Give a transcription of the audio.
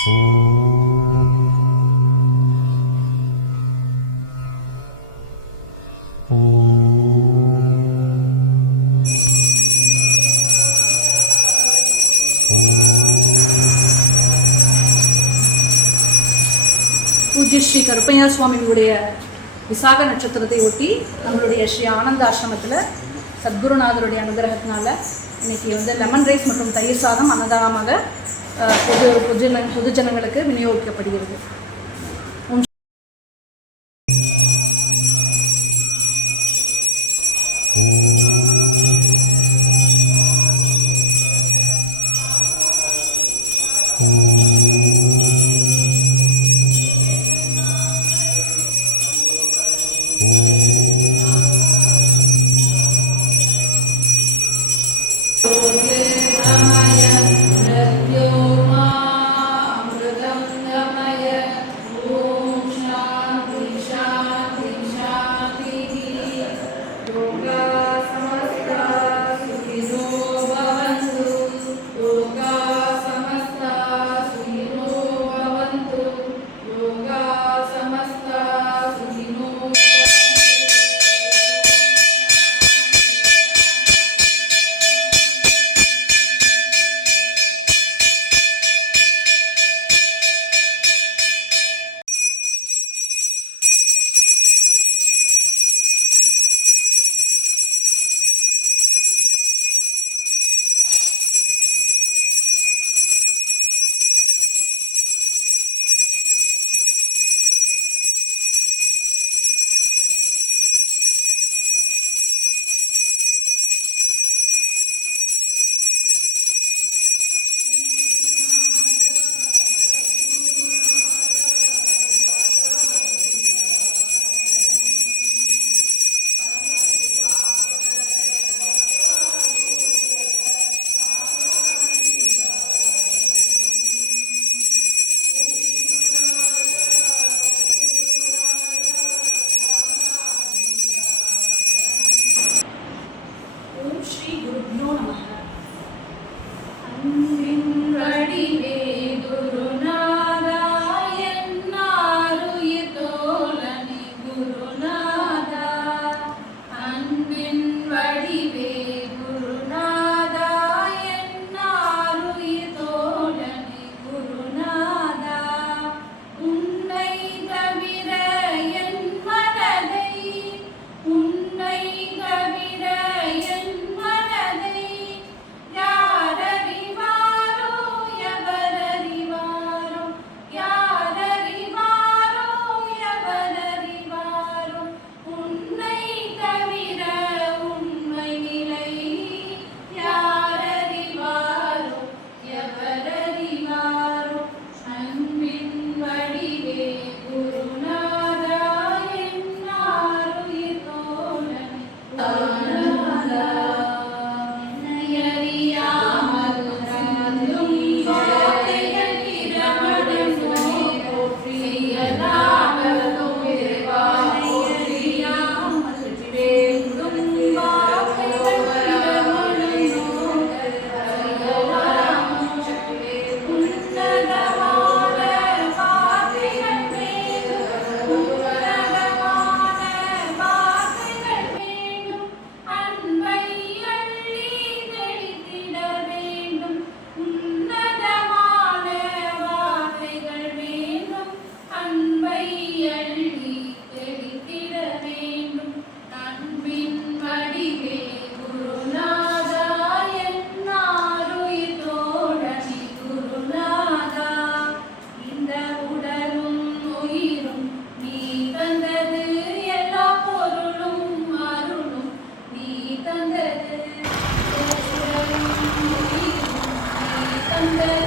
பூஜ்ய ஸ்ரீ கருப்பையா சுவாமிகளுடைய விசாக நட்சத்திரத்தை ஒட்டி நம்மளுடைய ஸ்ரீ ஆனந்த ஆசிரமத்தில் சத்குருநாதருடைய அனுகிரகத்தினால இன்னைக்கு வந்து லெமன் ரைஸ் மற்றும் தயிர் சாதம் அன்னதானமாக அஹ், பொது பொது பொதுஜனங்களுக்கு விநியோகிக்கப்படுகிறது. அன்பின் வடிவே குரு வந்து